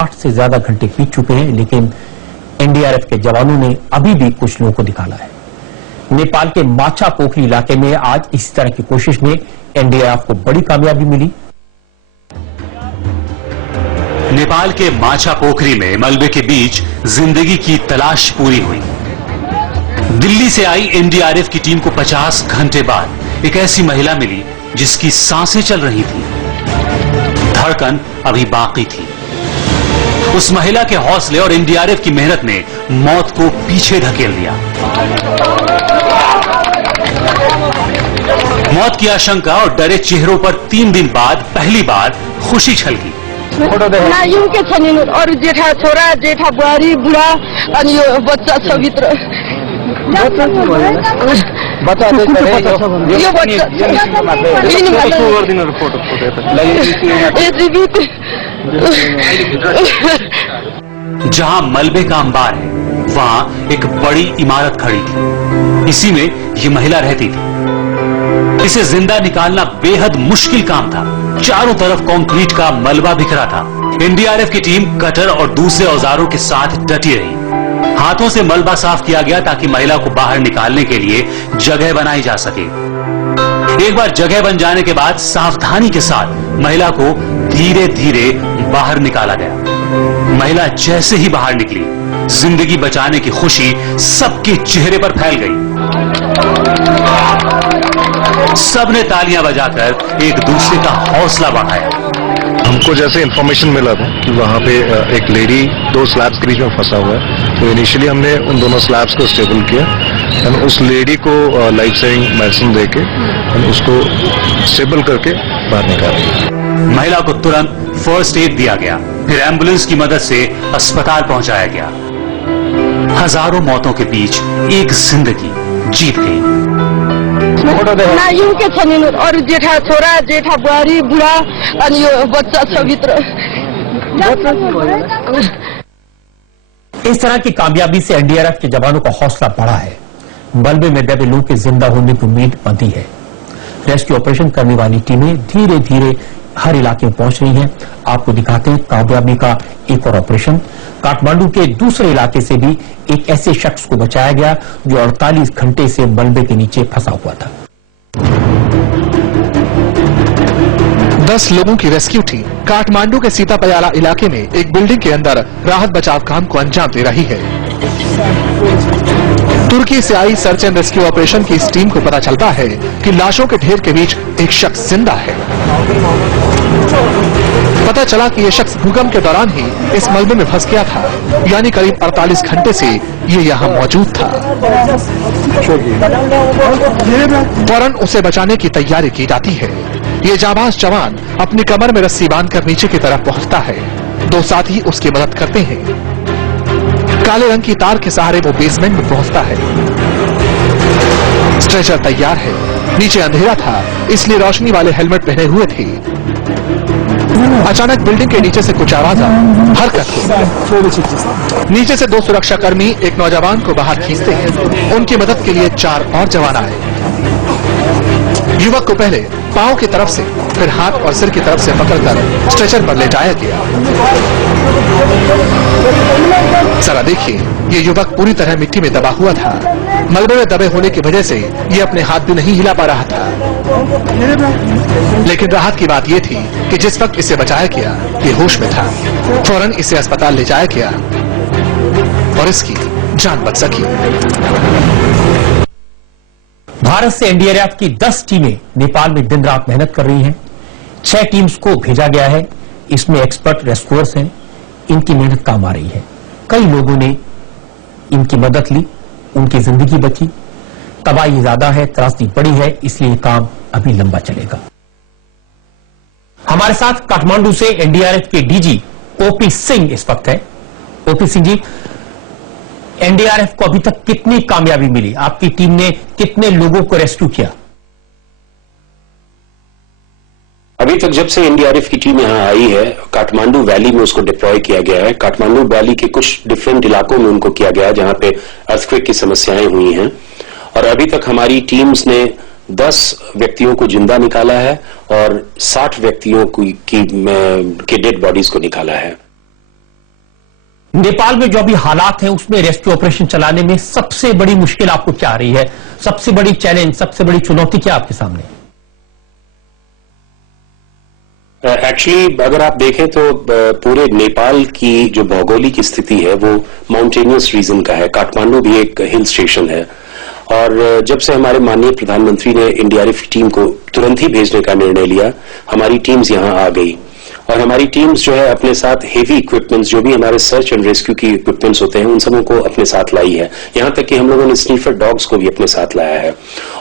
8 से ज्यादा घंटे बीत चुके हैं, लेकिन एनडीआरएफ के जवानों ने अभी भी कुछ लोगों को निकाला है। नेपाल के माछा पोखरी इलाके में आज इसी तरह की कोशिश में एनडीआरएफ को बड़ी कामयाबी मिली। नेपाल के माछा पोखरी में मलबे के बीच जिंदगी की तलाश पूरी हुई। दिल्ली से आई एनडीआरएफ की टीम को 50 घंटे बाद एक ऐसी महिला मिली जिसकी सांसें चल रही थी, धड़कन अभी बाकी थी। उस महिला के हौसले और एनडीआरएफ की मेहनत ने मौत को पीछे धकेल दिया। मौत की आशंका और डरे चेहरों पर 3 दिन बाद पहली बार खुशी छलकी। के छन् अरू जेठा छोरा जेठा बुहारी बुढा अनि यो बच्चा छ भित्र। जहां मलबे का अंबार है वहां एक बड़ी इमारत खड़ी थी। इसी में ये महिला रहती थी। इसे जिंदा निकालना बेहद मुश्किल काम था। चारों तरफ कंक्रीट का मलबा बिखरा था। एनडीआरएफ की टीम कटर और दूसरे औजारों के साथ डटी रही। हाथों से मलबा साफ किया गया ताकि महिला को बाहर निकालने के लिए जगह बनाई जा सके। एक बार जगह बन जाने के बाद सावधानी के साथ महिला को धीरे धीरे बाहर निकाला गया। महिला जैसे ही बाहर निकली, जिंदगी बचाने की खुशी सबके चेहरे पर फैल गई। सबने तालियां बजाकर एक दूसरे का हौसला बढ़ाया। हमको जैसे इन्फॉर्मेशन मिला था कि वहाँ पे एक लेडी 2 स्लैब्स के बीच में फंसा हुआ है, तो इनिशियली हमने उन दोनों स्लैब्स को स्टेबल किया और उस लेडी को लाइफ सेविंग मेडिसिन देके उसको स्टेबल करके बाहर निकाला। महिला को तुरंत फर्स्ट एड दिया गया, फिर एम्बुलेंस की मदद से अस्पताल पहुंचाया गया। हजारों मौतों के बीच एक जिंदगी जीत गई। के छन् अरू जेठा छोरा जेठा बुहारी बुढा अनि यो बच्चा छ भित्र। इस तरह की कामयाबी से एनडीआरएफ के जवानों का हौसला बढ़ा है। मलबे में दबे लोगों के जिंदा होने की उम्मीद बंधी है। रेस्क्यू ऑपरेशन करने वाली टीमें धीरे धीरे हर इलाके में पहुंच रही हैं। आपको दिखाते हैं कामयाबी का एक और ऑपरेशन। काठमांडू के दूसरे इलाके से भी एक ऐसे शख्स को बचाया गया जो 48 घंटे से मलबे के नीचे फंसा हुआ था। 10 लोगों की रेस्क्यू टीम काठमांडू के सीतापयाला इलाके में एक बिल्डिंग के अंदर राहत बचाव काम को अंजाम दे रही है। तुर्की से I search and rescue operation की इस टीम को पता चलता है कि लाशों के ढेर के बीच एक शख्स जिंदा है। पता चला कि यह शख्स भूकंप के दौरान ही इस मलबे में फंस गया था, यानी करीब 48 घंटे से ये यहाँ मौजूद था। फौरन उसे बचाने की तैयारी की जाती है। ये जाबाज जवान अपनी कमर में रस्सी बांधकर नीचे की तरफ पहुंचता है। 2 साथी उसकी मदद करते हैं। काले रंग की तार के सहारे वो बेसमेंट में पहुंचता है। स्ट्रेचर तैयार है। नीचे अंधेरा था, इसलिए रोशनी वाले हेलमेट पहने हुए थे। अचानक बिल्डिंग के नीचे से कुछ आवाज हरकत हुई। नीचे से 2 सुरक्षाकर्मी एक नौजवान को बाहर खींचते हैं। उनकी मदद के लिए 4 और जवान आए। युवक को पहले पांव की तरफ से, फिर हाथ और सिर की तरफ से पकड़कर स्ट्रेचर पर लेटाया गया। जरा देखिए, ये युवक पूरी तरह मिट्टी में दबा हुआ था। मलबे में दबे होने की वजह से ये अपने हाथ भी नहीं हिला पा रहा था। लेकिन राहत की बात ये थी कि जिस वक्त इसे बचाया गया ये होश में था। फौरन इसे अस्पताल ले जाया गया और इसकी जान बच सकी। भारत से एनडीआरएफ की 10 टीमें नेपाल में दिन रात मेहनत कर रही हैं। 6 टीम्स को भेजा गया है। इसमें एक्सपर्ट रेस्क्यूअर्स हैं। इनकी मेहनत काम आ रही है। कई लोगों ने इनकी मदद ली, उनकी जिंदगी बची। तबाही ज्यादा है, त्रासदी बड़ी है, इसलिए काम अभी लंबा चलेगा। हमारे साथ काठमांडू से एनडीआरएफ के डीजी ओपी सिंह इस वक्त है। ओपी सिंह जी, एनडीआरएफ को अभी तक कितनी कामयाबी मिली? आपकी टीम ने कितने लोगों को रेस्क्यू किया? अभी तक जब से एनडीआरएफ की टीम यहां आई है, काठमांडू वैली में उसको डिप्लॉय किया गया है। काठमांडू वैली के कुछ डिफरेंट इलाकों में उनको किया गया है जहां पे अर्थक्वेक की समस्याएं हुई हैं। और अभी तक हमारी टीम्स ने 10 व्यक्तियों को जिंदा निकाला है और 60 व्यक्तियों की डेड बॉडीज को निकाला है। नेपाल में जो अभी हालात हैं उसमें रेस्क्यू ऑपरेशन चलाने में सबसे बड़ी मुश्किल आपको क्या आ रही है? सबसे बड़ी चैलेंज, सबसे बड़ी चुनौती क्या आपके सामने? एक्चुअली अगर आप देखें तो पूरे नेपाल की जो भौगोलिक स्थिति है वो माउंटेनियस रीजन का है। काठमांडू भी एक हिल स्टेशन है और जब से हमारे माननीय प्रधानमंत्री ने एनडीआरएफ की टीम को तुरंत ही भेजने का निर्णय लिया, हमारी टीम्स यहां आ गई और हमारी टीम्स जो है अपने साथ हेवी इक्विपमेंट्स, जो भी हमारे सर्च एंड रेस्क्यू की इक्विपमेंट्स होते हैं, उन सबों को अपने साथ लाई है। यहां तक कि हम लोगों ने स्नीफर डॉग्स को भी अपने साथ लाया है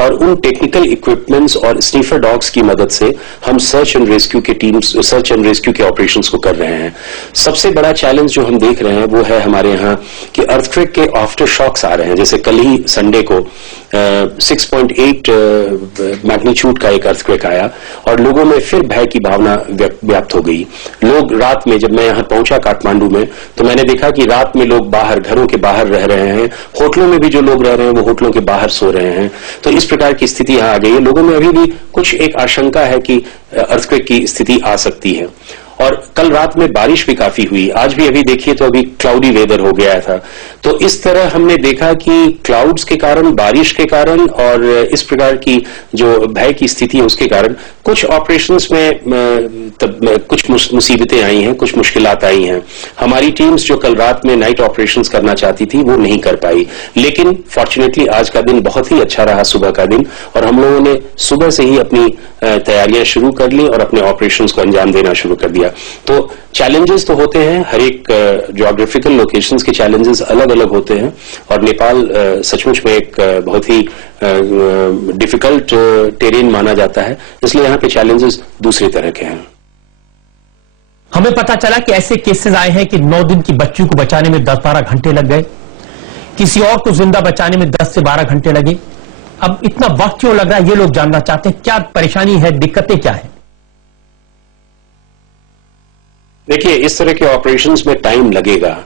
और उन टेक्निकल इक्विपमेंट्स और स्नीफर डॉग्स की मदद से हम सर्च एंड रेस्क्यू के ऑपरेशंस को कर रहे हैं। सबसे बड़ा चैलेंज जो हम देख रहे हैं वो है हमारे यहाँ कि अर्थक्वेक के आफ्टर शॉक्स आ रहे हैं। जैसे कल ही संडे को 6.8 मैग्नीट्यूड का एक अर्थक्वेक आया और लोगों में फिर भय की भावना व्याप्त हो गई। लोग रात में, जब मैं यहां पहुंचा काठमांडू में, तो मैंने देखा कि रात में लोग बाहर, घरों के बाहर रह रहे हैं। होटलों में भी जो लोग रह रहे हैं वो होटलों के बाहर सो रहे हैं। तो इस प्रकार की स्थिति यहां आ गई है। लोगों में अभी भी कुछ एक आशंका है कि अर्थक्वेक की स्थिति आ सकती है और कल रात में बारिश भी काफी हुई। आज भी अभी देखिए तो अभी क्लाउडी वेदर हो गया था। तो इस तरह हमने देखा कि क्लाउड्स के कारण, बारिश के कारण और इस प्रकार की जो भय की स्थिति है उसके कारण कुछ ऑपरेशंस में कुछ मुसीबतें आई हैं, कुछ मुश्किलात आई हैं। हमारी टीम्स जो कल रात में नाइट ऑपरेशंस करना चाहती थी वो नहीं कर पाई, लेकिन फॉर्चुनेटली आज का दिन बहुत ही अच्छा रहा, सुबह का दिन, और हम लोगों ने सुबह से ही अपनी तैयारियां शुरू कर ली और अपने ऑपरेशंस को अंजाम देना शुरू कर दिया। तो चैलेंजेस तो होते हैं, हर एक ज्योग्राफिकल लोकेशंस के चैलेंजेस अलग अलग होते हैं और नेपाल सचमुच में एक बहुत ही डिफिकल्ट टेरेन माना जाता है, इसलिए यहां पे चैलेंजेस दूसरी तरह के हैं। हमें पता चला कि ऐसे केसेस आए हैं कि 9 दिन की बच्ची को बचाने में 10-12 घंटे लग गए, किसी और को जिंदा बचाने में 10 से 12 घंटे लगे। अब इतना वक्त क्यों लग रहा है, ये लोग जानना चाहते हैं। क्या परेशानी है, दिक्कतें क्या है? देखिए, इस तरह के ऑपरेशंस में टाइम लगेगा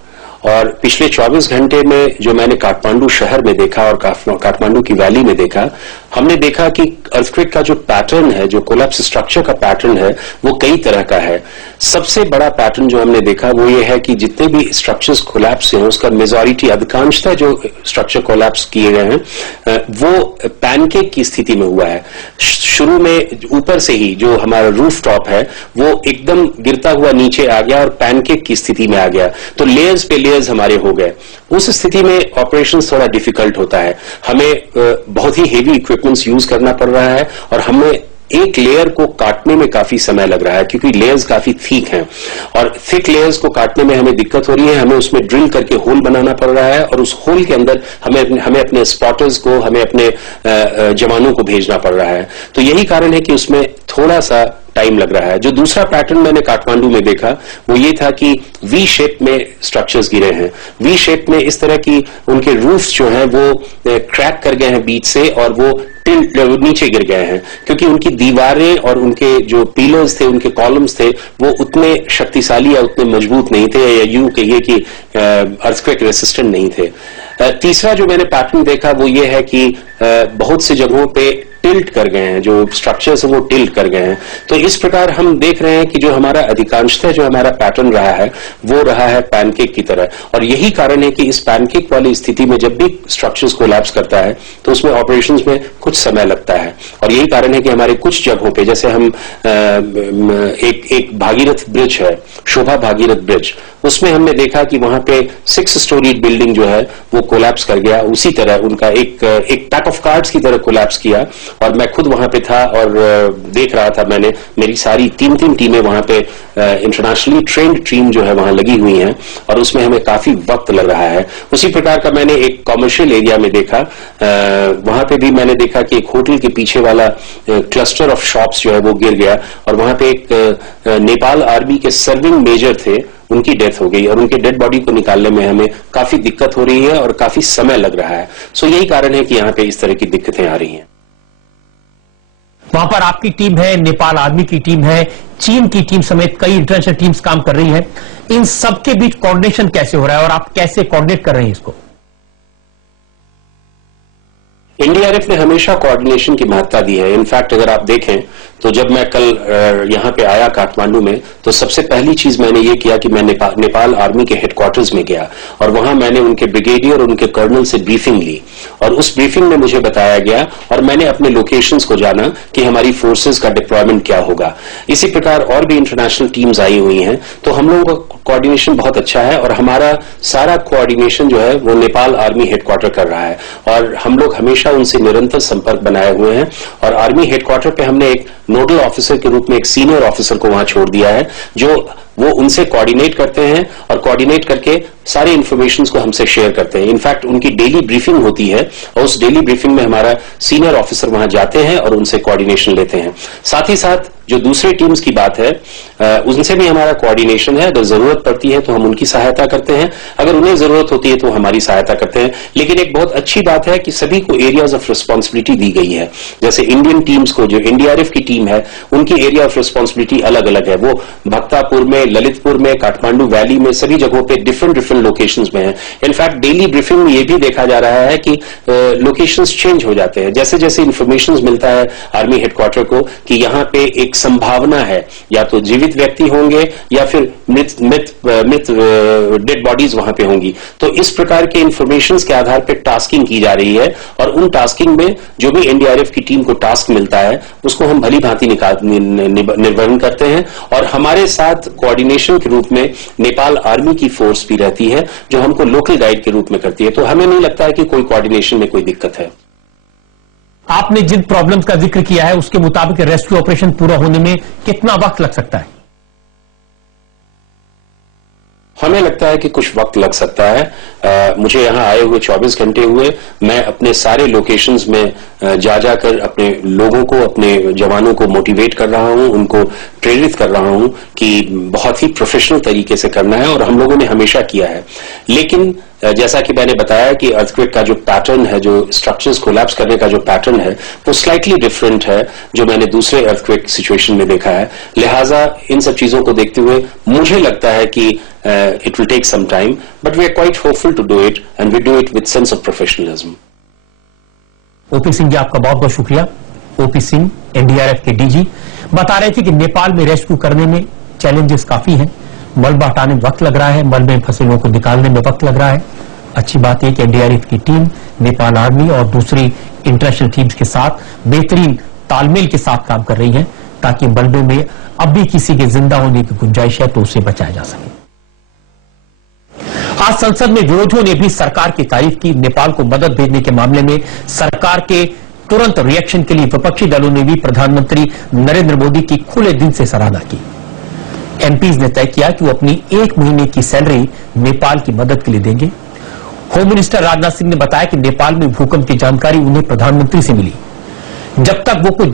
और पिछले 24 घंटे में जो मैंने काठमांडू शहर में देखा और काठमांडू की वैली में देखा, हमने देखा कि अर्थक्वेक का जो पैटर्न है, जो कोलैप्स स्ट्रक्चर का पैटर्न है, वो कई तरह का है। सबसे बड़ा पैटर्न जो हमने देखा वो ये है कि जितने भी स्ट्रक्चर्स कोलैप्स हैं उसका मेजॉरिटी, अधिकांशतः जो स्ट्रक्चर कोलैप्स किए गए हैं वो पैनकेक की स्थिति में हुआ है। शुरू में ऊपर से ही जो हमारा रूफ टॉप है वो एकदम गिरता हुआ नीचे आ गया और पैनकेक की स्थिति में आ गया, तो लेयर्स पे लेयर्स हमारे हो गए। उस स्थिति में ऑपरेशन थोड़ा डिफिकल्ट होता है, हमें बहुत ही हेवी इक्विपमेंट्स यूज करना पड़ रहा है और हमें एक लेयर को काटने में काफी समय लग रहा है क्योंकि लेयर्स काफी थिक हैं और थिक लेयर्स को काटने में हमें दिक्कत हो रही है। हमें उसमें ड्रिल करके होल बनाना पड़ रहा है और उस होल के अंदर हमें अपने स्पॉटर्स को, हमें अपने जवानों को भेजना पड़ रहा है। तो यही कारण है कि उसमें थोड़ा सा टाइम लग रहा है। जो दूसरा पैटर्न मैंने काठमांडू में देखा वो ये था कि वी शेप में स्ट्रक्चर्स गिरे हैं। वी शेप में इस तरह की उनके रूफ्स जो हैं वो क्रैक कर गए हैं बीच से और वो नीचे गिर गए हैं क्योंकि उनकी दीवारें और उनके जो पिलर्स थे, उनके कॉलम्स थे, वो उतने शक्तिशाली या उतने मजबूत नहीं थे या यूं कहिए कि अर्थक्वेक रेसिस्टेंट नहीं थे। तीसरा जो मैंने पैटर्न देखा वो ये है कि बहुत सी जगहों पे टिल्ट कर गए हैं, जो स्ट्रक्चर्स है वो टिल्ट कर गए हैं। तो इस प्रकार हम देख रहे हैं कि जो हमारा अधिकांशतः जो हमारा पैटर्न रहा है वो रहा है पैनकेक की तरह, और यही कारण है कि इस पैनकेक वाली स्थिति में जब भी स्ट्रक्चर्स कोलैप्स करता है तो उसमें ऑपरेशंस में कुछ समय लगता है। और यही कारण है कि हमारे कुछ जगहों पे, जैसे हम एक भागीरथ ब्रिज है, शोभा भागीरथ ब्रिज, उसमें हमने देखा कि वहां पे 6 स्टोरी बिल्डिंग जो है वो कोलैप्स कर गया। उसी तरह उनका एक पैक ऑफ कार्ड्स की तरह कोलैप्स किया और मैं खुद वहां पे था और देख रहा था। मैंने, मेरी सारी 3 टीमें वहां पे इंटरनेशनली ट्रेंड टीम जो है वहां लगी हुई हैं और उसमें हमें काफी वक्त लग रहा है। उसी प्रकार का मैंने एक कमर्शियल एरिया में देखा, वहां पे भी मैंने देखा कि एक होटल के पीछे वाला क्लस्टर ऑफ शॉप्स जो है वो गिर गया और वहां पे एक नेपाल आर्मी के सर्विंग मेजर थे, उनकी डेथ हो गई और उनके डेड बॉडी को निकालने में हमें काफी दिक्कत हो रही है और काफी समय लग रहा है। सो यही कारण है कि यहाँ पे इस तरह की दिक्कतें आ रही हैं। वहां पर आपकी टीम है, नेपाल आर्मी की टीम है, चीन की टीम समेत कई इंटरनेशनल टीम्स काम कर रही हैं। इन सबके बीच कोऑर्डिनेशन कैसे हो रहा है और आप कैसे कोऑर्डिनेट कर रहे हैं इसको? एनडीआरएफ ने हमेशा कोऑर्डिनेशन की महत्ता दी है। इनफैक्ट अगर आप देखें तो जब मैं कल यहाँ पे आया काठमांडू में, तो सबसे पहली चीज मैंने ये किया कि मैं नेपाल आर्मी के हेडक्वार्टर्स में गया और वहां मैंने उनके ब्रिगेडियर और उनके कर्नल से ब्रीफिंग ली और उस ब्रीफिंग में मुझे बताया गया और मैंने अपने लोकेशंस को जाना कि हमारी फोर्सेस का डिप्लॉयमेंट क्या होगा। इसी प्रकार और भी इंटरनेशनल टीम्स आई हुई हैं, तो हम लोगों का कोऑर्डिनेशन बहुत अच्छा है और हमारा सारा कोऑर्डिनेशन जो है वो नेपाल आर्मी हेडक्वार्टर कर रहा है और हम लोग हमेशा उनसे निरंतर संपर्क बनाए हुए हैं और आर्मी हेडक्वार्टर पे हमने एक नोडल ऑफिसर के रूप में एक सीनियर ऑफिसर को वहां छोड़ दिया है जो वो उनसे कोऑर्डिनेट करते हैं और कोऑर्डिनेट करके सारे इंफॉर्मेशन को हमसे शेयर करते हैं। इनफैक्ट उनकी डेली ब्रीफिंग होती है और उस डेली ब्रीफिंग में हमारा सीनियर ऑफिसर वहां जाते हैं और उनसे कोऑर्डिनेशन लेते हैं। साथ ही साथ जो दूसरे टीम्स की बात है उनसे भी हमारा कोऑर्डिनेशन है। अगर जरूरत पड़ती है तो हम उनकी सहायता करते हैं, अगर उन्हें जरूरत होती है तो हमारी सहायता करते हैं। लेकिन एक बहुत अच्छी बात है कि सभी को एरियाज ऑफ रिस्पॉन्सिबिलिटी दी गई है। जैसे इंडियन टीम्स को, जो एनडीआरएफ की टीम है, उनकी एरिया ऑफ रिस्पॉन्सिबिलिटी अलग अलग है। वो भक्तापुर में, ललितपुर में, काठमांडू वैली में, सभी जगहों पे डिफरेंट लोकेशंस में है। इनफैक्ट डेली ब्रीफिंग में यह भी देखा जा रहा है कि लोकेशंस चेंज हो जाते हैं। जैसे जैसे इंफॉर्मेशन मिलता है आर्मी हेडक्वार्टर को कि यहां पे एक संभावना है या तो जीवित व्यक्ति होंगे या फिर मृत डेड बॉडीज वहां पे होंगी, तो इस प्रकार के इंफॉर्मेशन के आधार पर टास्किंग की जा रही है और उन टास्किंग में जो भी एनडीआरएफ की टीम को टास्क मिलता है उसको हम भली भांति निर्वहन करते हैं और हमारे साथ कोऑर्डिनेशन के रूप में नेपाल आर्मी की फोर्स भी रहती है जो हमको लोकल गाइड के रूप में करती है। तो हमें नहीं लगता है कि कोई कोऑर्डिनेशन में कोई दिक्कत है। आपने जिन प्रॉब्लम्स का जिक्र किया है उसके मुताबिक रेस्क्यू ऑपरेशन पूरा होने में कितना वक्त लग सकता है? हमें लगता है कि कुछ वक्त लग सकता है। मुझे यहां आए हुए 24 घंटे हुए। मैं अपने सारे लोकेशंस में जा जाकर अपने लोगों को, अपने जवानों को मोटिवेट कर रहा हूं, उनको प्रेरित कर रहा हूं कि बहुत ही प्रोफेशनल तरीके से करना है और हम लोगों ने हमेशा किया है। लेकिन जैसा कि मैंने बताया कि अर्थक्वेक का जो पैटर्न है, जो स्ट्रक्चर्स कोलैप्स करने का जो पैटर्न है, वो स्लाइटली डिफरेंट है जो मैंने दूसरे अर्थक्वेक सिचुएशन में देखा है। लिहाजा इन सब चीजों को देखते हुए मुझे लगता है कि it will take some time, but we are quite hopeful to do it and we do it with sense of professionalism. OP Singh ji, आपका बहुत बहुत शुक्रिया। ओपी सिंह एनडीआरएफ के डीजी बता रहे थे कि नेपाल में रेस्क्यू करने में चैलेंजेस काफी हैं। मलबा हटाने में वक्त लग रहा है, मलबे में फंसे लोगों को निकालने में वक्त लग रहा है। अच्छी बात है कि एनडीआरएफ की टीम नेपाल आर्मी और दूसरी इंटरनेशनल टीम्स के साथ बेहतरीन तालमेल के साथ काम कर रही है ताकि मलबे में अब भी किसी के जिंदा होने की गुंजाइश है तो उसे बचाया जा सके। आज संसद में विरोधियों ने भी सरकार की तारीफ की। नेपाल को मदद भेजने के मामले में सरकार के तुरंत रिएक्शन के लिए विपक्षी दलों ने भी प्रधानमंत्री नरेंद्र मोदी की खुले दिल से सराहना की। एमपीज ने तय किया कि वो अपनी 1 महीने की सैलरी नेपाल की मदद के लिए देंगे। होम मिनिस्टर राजनाथ सिंह ने बताया कि नेपाल में भूकंप की जानकारी उन्हें प्रधानमंत्री से मिली। जब तक वो कुछ